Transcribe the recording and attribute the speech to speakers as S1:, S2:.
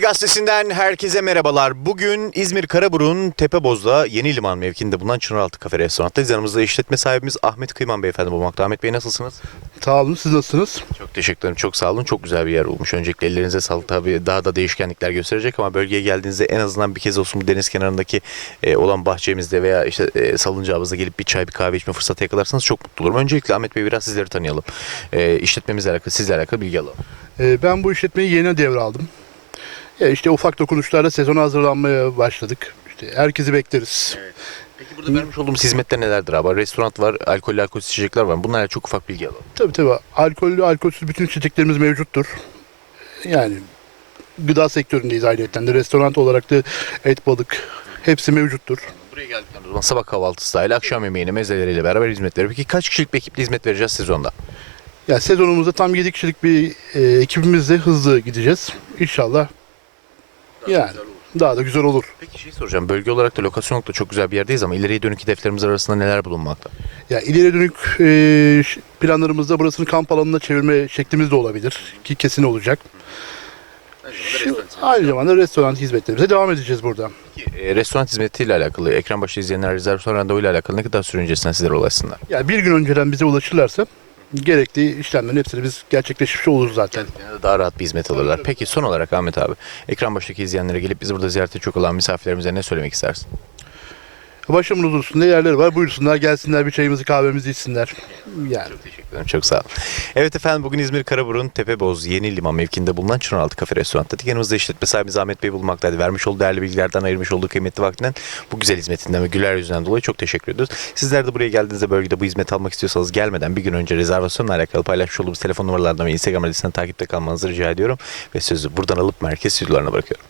S1: Gazetesi'nden herkese merhabalar. Bugün İzmir Karaburun Tepeboz'da Yeni Liman mevkinde bulunan Çınaraltı Kafe Restoran'tayız. Yanımızda işletme sahibimiz Ahmet Kıyman Beyefendi bulmakta. Ahmet Bey nasılsınız?
S2: Sağ olun, siz nasılsınız?
S1: Çok teşekkür ederim. Çok sağ olun. Çok güzel bir yer olmuş. Öncelikle ellerinize sağlık. Tabii daha da değişkenlikler gösterecek ama bölgeye geldiğinizde en azından bir kez olsun bu deniz kenarındaki e, olan bahçemizde veya işte e, salıncağımızda gelip bir çay bir kahve içme fırsatı yakalarsanız çok mutlu olurum. Öncelikle Ahmet Bey biraz sizleri tanıyalım. E, işletmemizle alakalı, sizle alakalı bilgi alalım.
S2: Ee, ben bu işletmeyi yeni devraldım. Ya işte ufak dokunuşlarla sezona hazırlanmaya başladık. İşte herkesi bekleriz.
S1: Peki burada vermiş olduğumuz hizmetler nelerdir abi? Restoran var, alkollü alkolsüz içecekler var. Bunlarla çok ufak bilgi alalım.
S2: Tabii tabii. Alkollü, alkolsüz bütün içeceklerimiz mevcuttur. Yani gıda sektöründeyiz ayrıca de. Restoran olarak da et, balık hepsi mevcuttur.
S1: Buraya geldikten zaman sabah kahvaltısı dahil akşam yemeğini mezeleriyle beraber hizmetleri. Peki kaç kişilik bir ekiple hizmet vereceğiz sezonda?
S2: Ya sezonumuzda tam 7 kişilik bir e, ekibimizle hızlı gideceğiz. İnşallah. Yani daha da güzel olur.
S1: Peki şey soracağım. Bölge olarak da lokasyon olarak da çok güzel bir yerdeyiz ama ileriye dönük hedeflerimiz arasında neler bulunmakta?
S2: Ya ileri dönük e, planlarımızda burasını kamp alanına çevirme şeklimiz de olabilir ki kesin olacak. Aynı zamanda restoran hizmetlerimize devam edeceğiz burada.
S1: Peki, e, restoran hizmetiyle alakalı, ekran başında izleyenler rezervasyon randevu alakalı ne kadar süre öncesinden sizlere ulaşsınlar?
S2: Ya bir gün önceden bize ulaşırlarsa gerekli işlemlerin hepsini biz gerçekleşmiş oluruz zaten.
S1: Daha rahat bir hizmet alırlar. Peki son olarak Ahmet abi, ekran başındaki izleyenlere gelip bizi burada ziyarete çok olan misafirlerimize ne söylemek istersin?
S2: Başımın üstünde yerleri var. Buyursunlar gelsinler bir çayımızı kahvemizi içsinler. Yani
S1: Teşekkür ederim. Çok sağ olun. Evet efendim bugün İzmir Karaburun Tepeboz Yeni Liman mevkinde bulunan Çınaraltı Kafe Restoran'da yanımızda işletme sahibimiz Ahmet Bey bulunmaktaydı. Vermiş olduğu değerli bilgilerden ayırmış olduğu kıymetli vaktinden bu güzel hizmetinden ve güler yüzünden dolayı çok teşekkür ediyoruz. Sizler de buraya geldiğinizde bölgede bu hizmeti almak istiyorsanız gelmeden bir gün önce rezervasyonla alakalı paylaşmış olduğumuz telefon numaralarından ve Instagram adresinden takipte kalmanızı rica ediyorum. Ve sözü buradan alıp merkez stüdyolarına bırakıyorum.